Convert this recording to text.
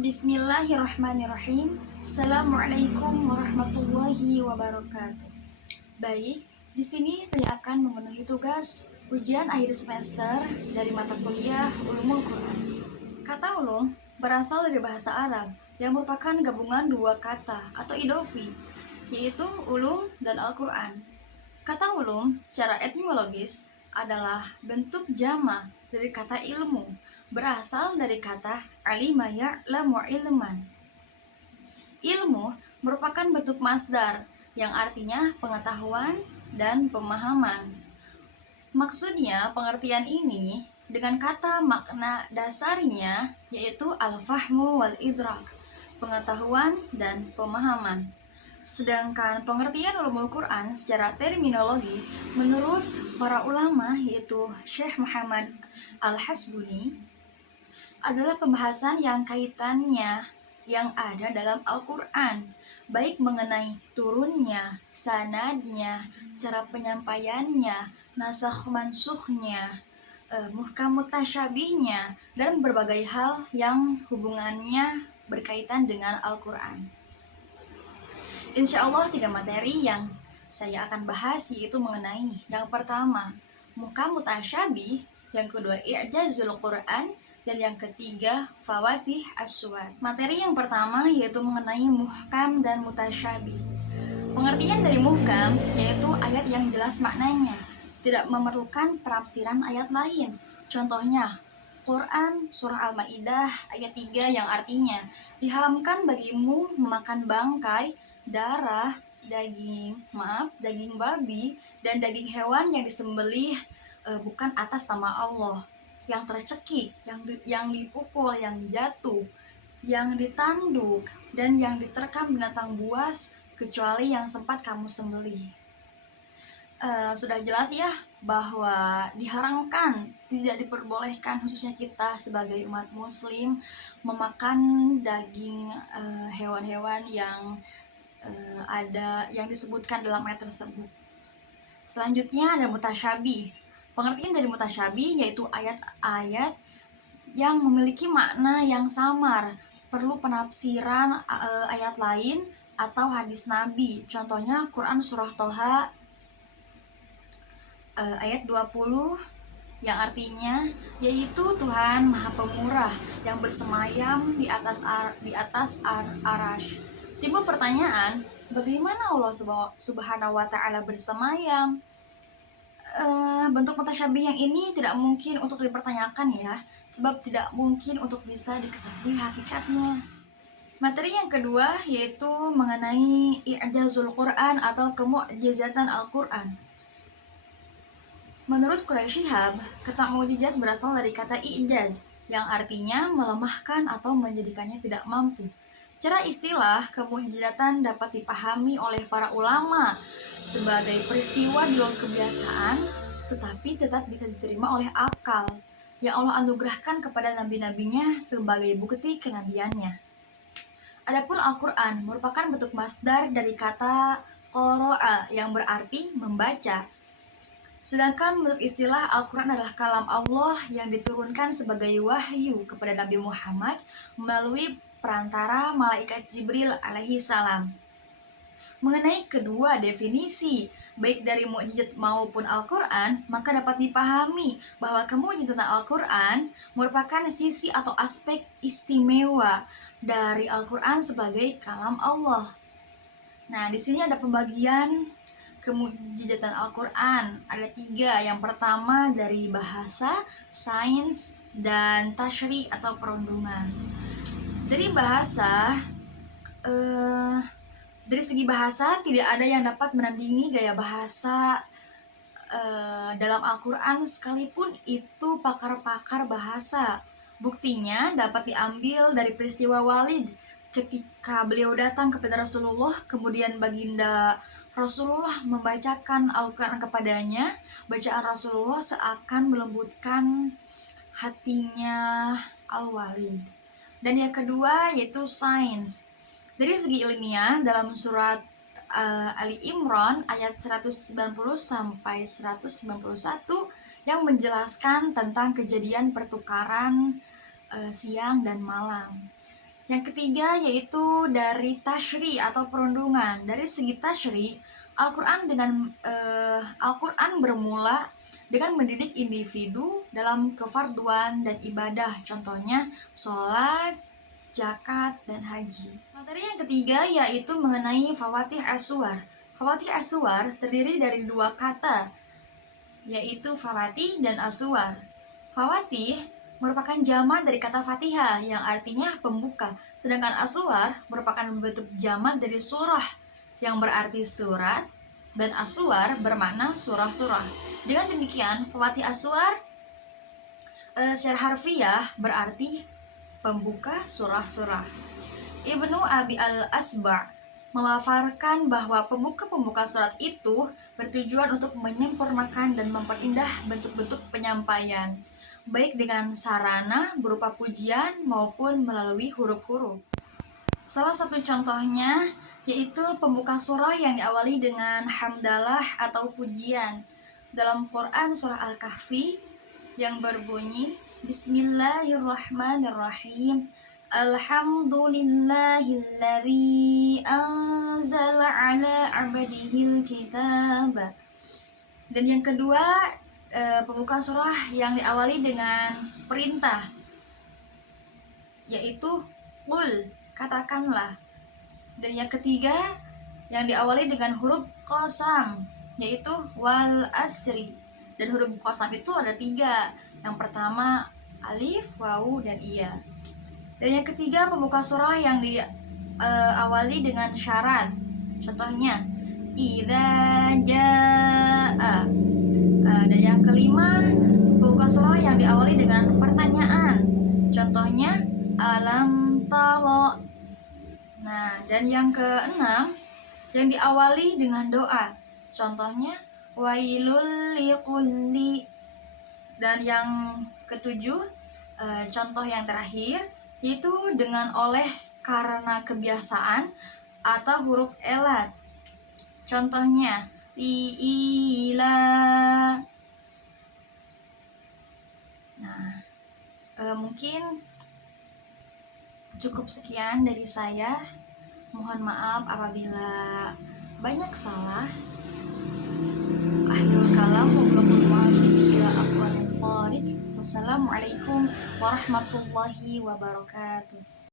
Bismillahirrahmanirrahim. Assalamualaikum warahmatullahi wabarakatuh. Baik, di sini saya akan memenuhi tugas ujian akhir semester dari mata kuliah Ulumul Quran. Kata ulum berasal dari bahasa Arab yang merupakan gabungan dua kata atau idofi, yaitu ulum dan Al-Quran. Kata ulum secara etimologis adalah bentuk jama dari kata ilmu, berasal dari kata alima ya'lamu ilman. Ilmu merupakan bentuk masdar yang artinya pengetahuan dan pemahaman. Maksudnya pengertian ini dengan kata makna dasarnya yaitu al-fahmu wal idrak, pengetahuan dan pemahaman. Sedangkan pengertian ulumul Quran secara terminologi menurut para ulama yaitu Syekh Muhammad Al-Hasbuni adalah pembahasan yang kaitannya yang ada dalam Al-Quran, baik mengenai turunnya, sanadnya, cara penyampaiannya, nasakh mansukhnya, muhkam mutasyabihnya, dan berbagai hal yang hubungannya berkaitan dengan Al-Quran. Insya Allah 3 materi yang saya akan bahas yaitu mengenai yang pertama muhkam mutasyabih, yang kedua i'jazul Quran, dan yang ketiga fawatih as-suwar. Materi yang pertama yaitu mengenai muhkam dan mutasyabih. Pengertian dari muhkam yaitu ayat yang jelas maknanya, tidak memerlukan penafsiran ayat lain. Contohnya Quran surah Al-Maidah ayat 3 yang artinya diharamkan bagimu memakan bangkai, darah, daging babi dan daging hewan yang disembelih bukan atas nama Allah, yang tercekik, yang dipukul, yang jatuh, yang ditanduk, dan yang diterkam binatang buas kecuali yang sempat kamu sembelih. Sudah jelas ya bahwa diharamkan, tidak diperbolehkan khususnya kita sebagai umat muslim memakan daging hewan-hewan yang ada yang disebutkan dalam ayat tersebut. Selanjutnya ada mutasyabih. Pengertian dari mutasyabih yaitu ayat-ayat yang memiliki makna yang samar, perlu penafsiran ayat lain atau hadis Nabi. Contohnya Quran surah Toha ayat 20 yang artinya yaitu Tuhan Maha Pemurah yang bersemayam di atas arasy. Timbul pertanyaan, bagaimana Allah Subhanahu wa taala bersemayam? Bentuk mutasyabih yang ini tidak mungkin untuk dipertanyakan ya, sebab tidak mungkin untuk bisa diketahui hakikatnya. Materi yang kedua yaitu mengenai i'jazul Quran atau kemu'jizatan Al-Quran. Menurut Quraisy Shihab, kata mukjizat berasal dari kata i'jaz yang artinya melemahkan atau menjadikannya tidak mampu. Secara istilah, kemukjizatan dapat dipahami oleh para ulama sebagai peristiwa di luar kebiasaan, tetapi tetap bisa diterima oleh akal yang Allah anugerahkan kepada nabi-nabinya sebagai bukti kenabiannya. Adapun Al-Quran merupakan bentuk masdar dari kata qara'a yang berarti membaca. Sedangkan menurut istilah Al-Quran adalah kalam Allah yang diturunkan sebagai wahyu kepada Nabi Muhammad melalui perantara malaikat Jibril alaihi salam. Mengenai kedua definisi, baik dari mukjizat maupun Al-Quran, maka dapat dipahami bahwa kemukjizatan Al-Quran merupakan sisi atau aspek istimewa dari Al-Quran sebagai kalam Allah. Nah, di sini ada pembagian kemukjizatan Al-Quran, ada 3. Yang pertama dari bahasa, sains, dan tasyri atau perundungan. Dari bahasa, dari segi bahasa tidak ada yang dapat menandingi gaya bahasa dalam Al-Quran sekalipun itu pakar-pakar bahasa. Buktinya dapat diambil dari peristiwa Walid ketika beliau datang kepada Rasulullah, kemudian baginda Rasulullah membacakan Al-Quran kepadanya. Bacaan Rasulullah seakan melembutkan hatinya Al-Walid. Dan yang kedua yaitu sains. Dari segi ilmiah dalam surat Ali Imran ayat 190 sampai 191 yang menjelaskan tentang kejadian pertukaran siang dan malam. Yang ketiga yaitu dari tashri atau perundungan. Dari segi tashri, Al-Quran bermula dengan mendidik individu dalam kefarduan dan ibadah, contohnya sholat, zakat, dan haji. Materi yang ketiga yaitu mengenai Fawatih As-Suwar. Fawatih As-Suwar terdiri dari dua kata, yaitu Fawatih dan As-Suwar. Fawatih merupakan jamak dari kata Fatihah yang artinya pembuka, sedangkan As-Suwar merupakan bentuk jamak dari surah yang berarti surat, dan As-Suwar bermakna surah-surah. Dengan demikian, Fawatih As-Suwar secara harfiah berarti pembuka surah-surah. Ibnu Abi al-Asba' memaparkan bahwa pembuka-pembuka surat itu bertujuan untuk menyempurnakan dan memperindah bentuk-bentuk penyampaian, baik dengan sarana berupa pujian maupun melalui huruf-huruf. Salah satu contohnya yaitu pembuka surah yang diawali dengan hamdalah atau pujian dalam Quran surah Al-Kahfi yang berbunyi Bismillahirrahmanirrahim. Alhamdulillahilladzi anzala ala abdihil kitab. Dan yang kedua, pembukaan surah yang diawali dengan perintah, yaitu qul, katakanlah. Dan yang ketiga yang diawali dengan huruf qasam, yaitu wal asri. Dan huruf qasam itu ada 3. Yang pertama alif, wawu, dan iya. Dan yang ketiga pembuka surah yang diawali dengan syarat, contohnya idza jaa. Dan yang kelima pembuka surah yang diawali dengan pertanyaan, contohnya alam taro. Nah, dan yang keenam yang diawali dengan doa, contohnya wailul likulli. Dan yang ketujuh, contoh yang terakhir, yaitu dengan oleh karena kebiasaan atau huruf elat, contohnya ila. Nah, mungkin cukup sekian dari saya. Mohon maaf apabila banyak salah. Akhirul kalam, Wassalamualaikum warahmatullahi wabarakatuh.